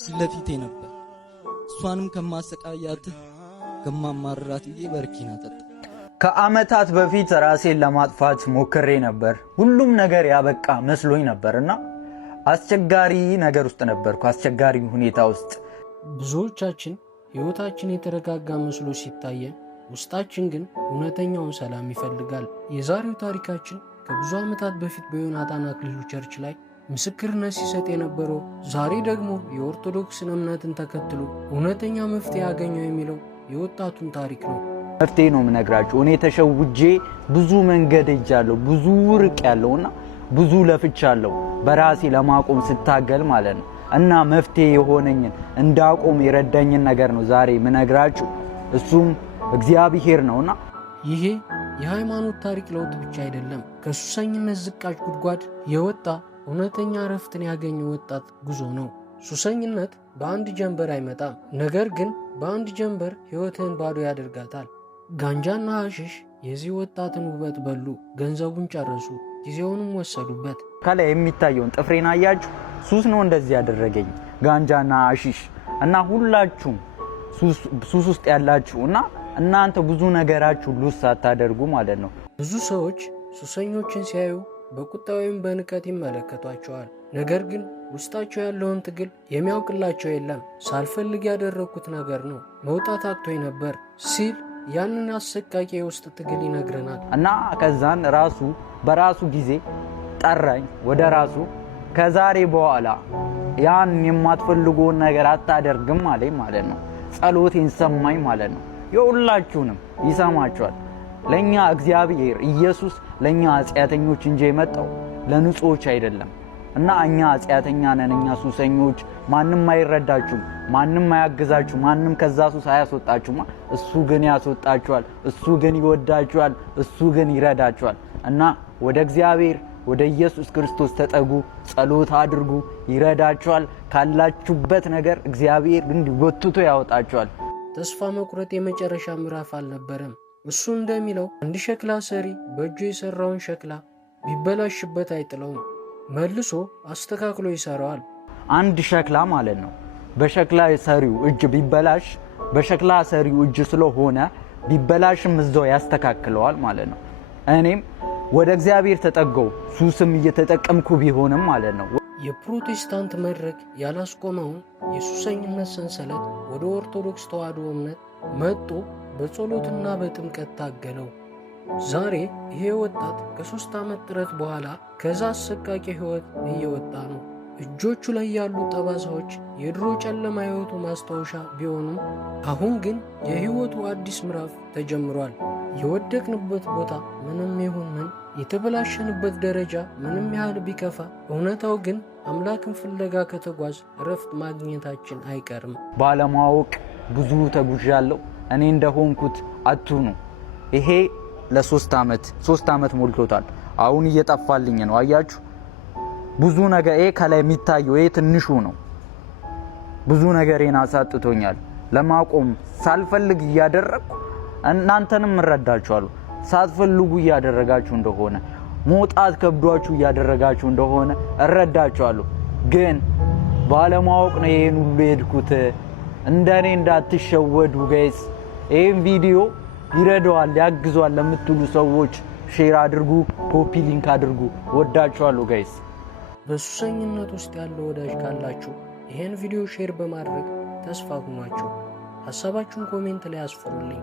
ስለፊቴ ነበር። እሷንም ከማሰቃያት ከማማራት በርኪና ጠጣ። ከአመታት በፊት ራሴን ለማጥፋት ሞክሬ ነበር። ሁሉም ነገር ያበቃ መስሎኝ ነበርና አስቸጋሪ ነገር ውስጥ ነበርኩ፣ አስቸጋሪ ሁኔታ ውስጥ። ብዙዎቻችን ህይወታችን የተረጋጋ መስሎ ሲታየን ውስጣችን ግን እውነተኛውን ሰላም ይፈልጋል። የዛሬው ታሪካችን ከብዙ ዓመታት በፊት በዮናታን አክሊሉ ቸርች ላይ ምስክርነት ሲሰጥ የነበረው ዛሬ ደግሞ የኦርቶዶክስን እምነትን ተከትሎ እውነተኛ መፍትሄ ያገኘው የሚለው የወጣቱን ታሪክ ነው። መፍትሄ ነው የምነግራችሁ። እኔ ተሸውጄ ብዙ መንገድ ሄጃለሁ፣ ብዙ ርቅ ያለውና ብዙ ለፍቻለሁ በራሴ ለማቆም ስታገል ማለት ነው። እና መፍትሄ የሆነኝን እንዳቆም የረዳኝን ነገር ነው ዛሬ የምነግራችሁ። እሱም እግዚአብሔር ነውና ይሄ የሃይማኖት ታሪክ ለውጥ ብቻ አይደለም። ከሱሰኝነት ዝቃጭ ጉድጓድ የወጣ እውነተኛ ረፍትን ያገኘ ወጣት ጉዞ ነው። ሱሰኝነት በአንድ ጀንበር አይመጣም፣ ነገር ግን በአንድ ጀንበር ሕይወትህን ባዶ ያደርጋታል። ጋንጃና ሐሺሽ የዚህ ወጣትን ውበት በሉ፣ ገንዘቡን ጨረሱ፣ ጊዜውንም ወሰዱበት። ከላይ የሚታየውን ጥፍሬን አያችሁ? ሱስ ነው እንደዚህ ያደረገኝ፣ ጋንጃና ሐሺሽ። እና ሁላችሁም ሱስ ውስጥ ያላችሁ እና እናንተ ብዙ ነገራችሁ ሉስ ሳታደርጉ ማለት ነው። ብዙ ሰዎች ሱሰኞችን ሲያዩ በቁጣ ወይም በንቀት ይመለከቷቸዋል። ነገር ግን ውስጣቸው ያለውን ትግል የሚያውቅላቸው የለም። ሳልፈልግ ያደረግኩት ነገር ነው፣ መውጣት አቅቶኝ ነበር ሲል ያንን አሰቃቂ የውስጥ ትግል ይነግረናል። እና ከዛን ራሱ በራሱ ጊዜ ጠራኝ ወደ ራሱ። ከዛሬ በኋላ ያን የማትፈልገውን ነገር አታደርግም አለኝ ማለት ነው። ጸሎቴን ሰማኝ ማለት ነው። የሁላችሁንም ይሰማችኋል። ለኛ እግዚአብሔር ኢየሱስ ለኛ ኃጢአተኞች እንጂ የመጣው ለንጹዎች አይደለም። እና እኛ ኃጢአተኛ ነን፣ እኛ ሱሰኞች። ማንም አይረዳችሁም፣ ማንም አያግዛችሁ፣ ማንም ከዛ ሱስ አያስወጣችሁማ። እሱ ግን ያስወጣችኋል፣ እሱ ግን ይወዳችኋል፣ እሱ ግን ይረዳችኋል። እና ወደ እግዚአብሔር ወደ ኢየሱስ ክርስቶስ ተጠጉ፣ ጸሎት አድርጉ፣ ይረዳችኋል። ካላችሁበት ነገር እግዚአብሔር እንዲወጥቶ ያወጣችኋል። ተስፋ መቁረጥ የመጨረሻ ምዕራፍ አልነበረም። እሱ እንደሚለው አንድ ሸክላ ሰሪ በእጁ የሰራውን ሸክላ ቢበላሽበት አይጥለውም፣ መልሶ አስተካክሎ ይሰራዋል። አንድ ሸክላ ማለት ነው በሸክላ ሰሪው እጅ ቢበላሽ በሸክላ ሰሪው እጅ ስለሆነ ቢበላሽም እዛው ያስተካክለዋል ማለት ነው። እኔም ወደ እግዚአብሔር ተጠጋው፣ ሱስም እየተጠቀምኩ ቢሆንም ማለት ነው። የፕሮቴስታንት መድረክ ያላስቆመውን የሱሰኝነት ሰንሰለት ወደ ኦርቶዶክስ ተዋሕዶ እምነት መጥቶ በጸሎትና በጥምቀት ታገለው። ዛሬ ይሄ ወጣት ከ3 ዓመት ጥረት በኋላ ከዛ አሰቃቂ ሕይወት እየወጣ ነው። እጆቹ ላይ ያሉ ጠባሳዎች የድሮ ጨለማ ሕይወቱ ማስታወሻ ቢሆኑም አሁን ግን የሕይወቱ አዲስ ምዕራፍ ተጀምሯል። የወደቅንበት ቦታ ምንም ይሁን ምን፣ የተበላሸንበት ደረጃ ምንም ያህል ቢከፋ፣ እውነታው ግን አምላክን ፍለጋ ከተጓዝ እረፍት ማግኘታችን አይቀርም። ባለማወቅ ብዙ ተጉዣለሁ። እኔ እንደሆንኩት አትሁኑ። ይሄ ለ3 ዓመት ሞልቶታል። አሁን እየጠፋልኝ ነው። አያችሁ ብዙ ነገር። ይሄ ከላይ የሚታየው ይሄ ትንሹ ነው። ብዙ ነገሬን አሳጥቶኛል። ለማቆም ሳልፈልግ እያደረግኩ እናንተንም እረዳችኋለሁ። ሳትፈልጉ እያደረጋችሁ እንደሆነ፣ መውጣት ከብዷችሁ እያደረጋችሁ እንደሆነ እረዳችኋለሁ። ግን ባለማወቅ ነው ይሄን ሁሉ የሄድኩት። እንደኔ እንዳትሸወዱ ጋይስ። ይሄን ቪዲዮ ይረዳዋል፣ ያግዟል ለምትሉ ሰዎች ሼር አድርጉ፣ ኮፒ ሊንክ አድርጉ። ወዳችኋለሁ ጋይስ። በሱሰኝነት ውስጥ ያለው ወዳጅ ካላችሁ ይሄን ቪዲዮ ሼር በማድረግ ተስፋ ሁኗቸው። ሐሳባችሁን ኮሜንት ላይ አስፍሩልኝ።